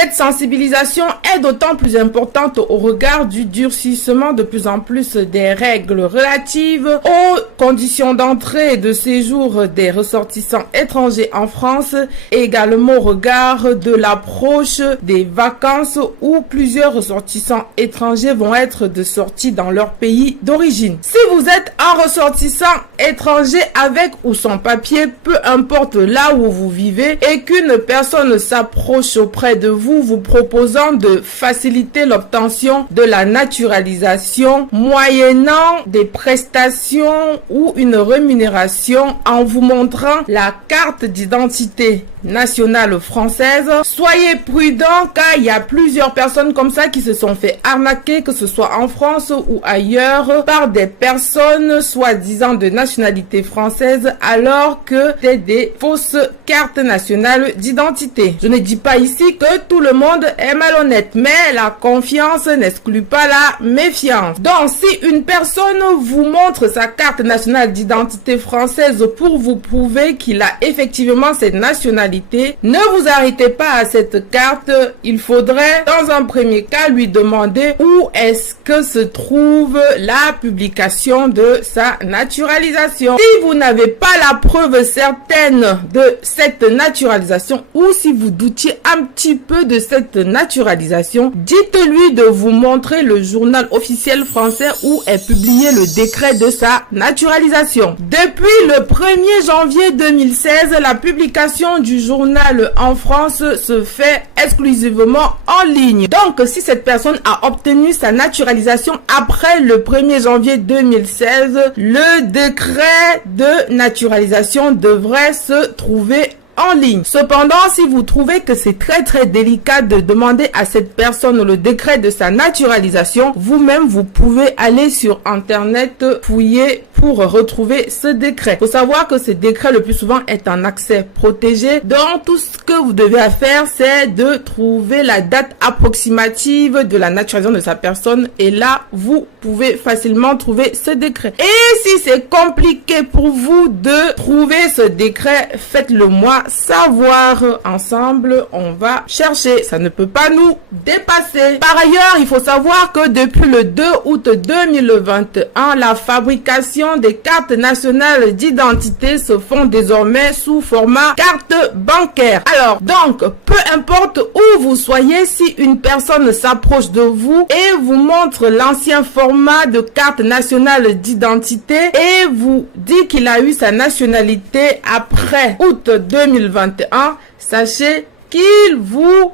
Cette sensibilisation est d'autant plus importante au regard du durcissement de plus en plus des règles relatives aux conditions d'entrée et de séjour des ressortissants étrangers en France, et également au regard de l'approche des vacances où plusieurs ressortissants étrangers vont être de sortie dans leur pays d'origine. Si vous êtes un ressortissant étranger avec ou sans papier, peu importe là où vous vivez, et qu'une personne s'approche auprès de vous proposant de faciliter l'obtention de la naturalisation moyennant des prestations ou une rémunération en vous montrant la carte d'identité nationale française, soyez prudents car il y a plusieurs personnes comme ça qui se sont fait arnaquer, que ce soit en France ou ailleurs, par des personnes soi-disant de nationalité française alors que c'est des fausses cartes nationales d'identité. Je ne dis pas ici que tout le monde est malhonnête, mais la confiance n'exclut pas la méfiance. Donc si une personne vous montre sa carte nationale d'identité française pour vous prouver qu'il a effectivement cette nationalité, ne vous arrêtez pas à cette carte. Il faudrait dans un premier cas lui demander où est-ce que se trouve la publication de sa naturalisation. Si vous n'avez pas la preuve certaine de cette naturalisation ou si vous doutiez un petit peu de cette naturalisation, dites-lui de vous montrer le journal officiel français où est publié le décret de sa naturalisation. Depuis le 1er janvier 2016, la publication du journal en France se fait exclusivement en ligne. Donc, si cette personne a obtenu sa naturalisation après le 1er janvier 2016, le décret de naturalisation devrait se trouver en ligne. Cependant, si vous trouvez que c'est très délicat de demander à cette personne le décret de sa naturalisation, vous-même vous pouvez aller sur internet fouiller pour retrouver ce décret. Il faut savoir que ce décret le plus souvent est en accès protégé. Donc tout ce que vous devez faire, c'est de trouver la date approximative de la naturalisation de sa personne et là vous pouvez facilement trouver ce décret. Et si c'est compliqué pour vous de trouver ce décret, faites-le moi savoir. Ensemble, on va chercher. Ça ne peut pas nous dépasser. Par ailleurs, il faut savoir que depuis le 2 août 2021, la fabrication des cartes nationales d'identité se font désormais sous format carte bancaire. Alors, donc, peu importe où vous soyez, si une personne s'approche de vous et vous montre l'ancien format de carte nationale d'identité et vous dit qu'il a eu sa nationalité après août 2021, sachez qu'il vous